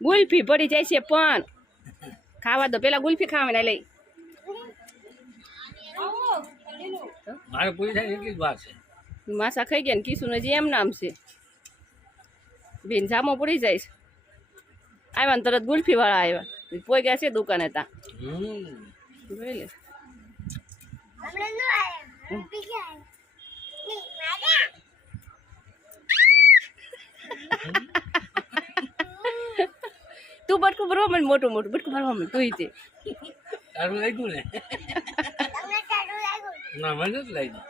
ગુલ્ફી પડી જાય છે પણ ખાવા દો પેલા ગુલ્ફી ખાવાના લઈ. મારે પૂરી થાય એટલી જ વાર છે. માસા ખાઈ ગયા ને કિશુને જે એમ નામ છે. બેન જામો પડી જાય છે. આવ્યા ને તરત ગુલ્ફી વાળા આવ્યા. પોઈ ગયા છે દુકાને તા હમ જોઈ લે હમણાં ન આયા પી ગયા ની મારા તું બટકું ભરવા મને મોટું મોટું બટકું ભરવા મને તું તે તારું લાગ્યું ને? તમને સારું લાગ્યું ના મને જ લાગ્યું.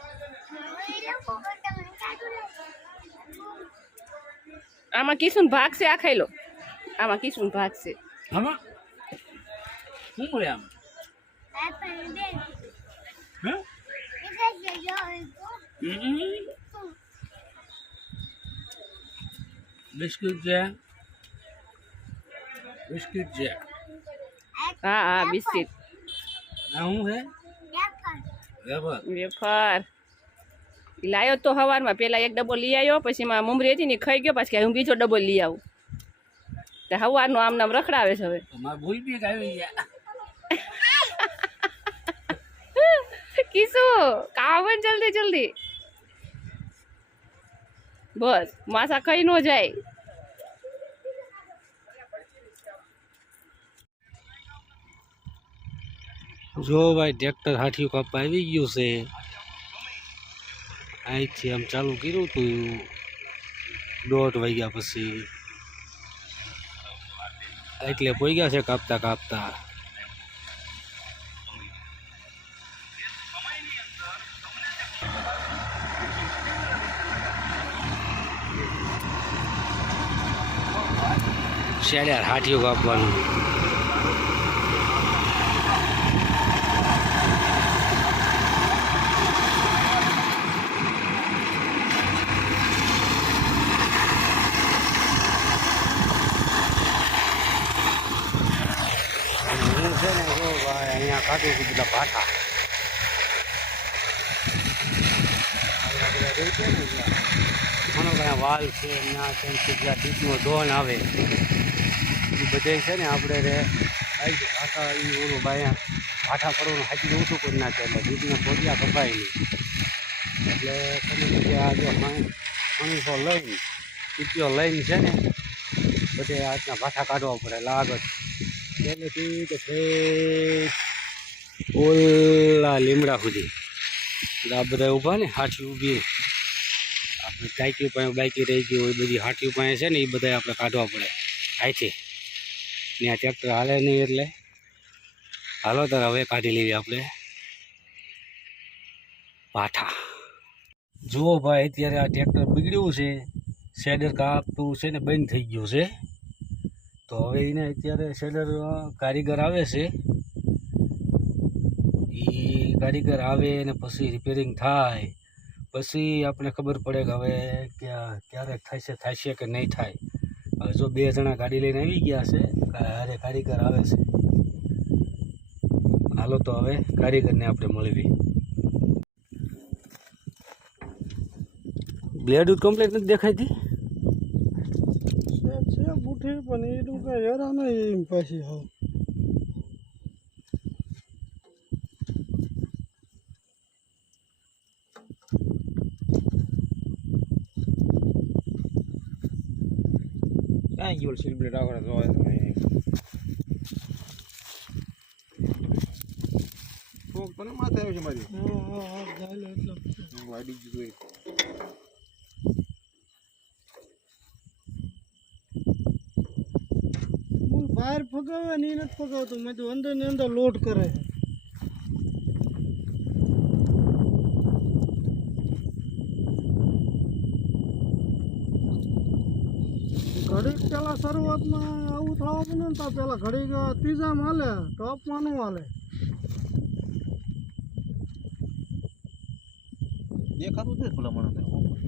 એ લોકો પણ તમને સારું લાગ્યું આમાં કિશુન ભાગ છે આ ખાઈ લો. આમાં કિશુન ભાગ છે. આમાં? શું મળે આમ? આ પણ બેન હે? એટલે જ જો હમ. બિસ્કિટ છે. બિસ્કિટ છે. હા હા બિસ્કિટ. શું હે વેફર. વેફર. લાયો તો સવારમાં પહેલાં એક ડબ્બો લઈ આવ્યો પછી એમાં મમરી હતી ને ખાઈ ગયો પછી હું બીજો ડબ્બો લઈ આવું. તો સવારનું આમ નામ રખડાવે છે હવે. ભૂલ બી આવી કિસુ કાવન જલ્દી જલ્દી. બસ માસા ખાઈ ન જાય. જો ભાઈ, ટ્રેક્ટર હાઠિયું કાપવા આવી ગયું છે. અહીંથી આમ ચાલુ કર્યું હતું દોઢ વાગ્યા પછી. એટલે પોઈ ગયા છે કાપતા કાપતા. શેડ્યાર હાઠિયું કાપવાનું અને હું ને જો ભાઈ અહીંયા કાઢું છું બધા ભાઠા મને અહીંયા વાલ છે ના છે ને જ્યાં ધોન આવે એ બધે છે ને આપણે રે ભાઠા એ ઓલું ભાઈ ભાઠા પડવાનું હાથી ઓછું કરી નાખે એટલે દૂધના પોતિયા કપાય નહીં એટલે તમે જે આ જો માણસો લઈને ટીપીઓ લઈને છે ને, બધે આજના ભાઠા કાઢવા પડે, લાગત. પહેલેથી તો ઠેક ઓલા લીમડા સુધી. આ બધા ઊભા ને, હાથી ઊભી આપણે ટાંકી પાસે બાઈકી રહી ગયું હોય, બધી હાથી પાસે છે ને, એ બધા આપણે કાઢવા પડે. હાથી. ત્યાં ટ્રેક્ટર હાલે નહીં એટલે. હાલો તાર, હવે કાઢી લેવી આપણે. પાઠા. જુઓ ભાઈ, અત્યારે આ ટ્રેક્ટર બગડ્યું છે. શેડર કાપતું છે ને, બંધ થઈ ગયું છે. તો હવે એને અત્યારે શેડર કારીગર આવે છે. એ કારીગર આવે ને પછી રિપેરિંગ થાય. પછી આપણે ખબર પડે કે હવે ક્યાં, ક્યારે થશે થશે કે નહીં થાય. હવે જો બે જણા ગાડી લઈને આવી ગયા છે અરે કારીગર આવે છે. હાલો તો હવે કારીગરને આપણે મળવી બ્લેડ કમ્પ્લેટ નથી દેખાતી બુઠી પણ એનું કઈ હેરા નહીં એમ પાછી હાવ ક્યાં ગયો સીલ બ્લેડ આગળ જોવા કોક તો માથે આવ્યો છે મારી હા હા હા ચાલે એટલે વાડી ગયું મૂળ બહાર ફગાવે ને એ નથી ફગાવતું. મેં તો અંદર ને અંદર લોડ કરે ઘડીક પેલા શરૂઆતમાં આવું થવા બને તો પેલા ઘડીક ત્રીજામાં હાલે, ટોપમાં નું હાલે. દેખાતું છે ભલા મને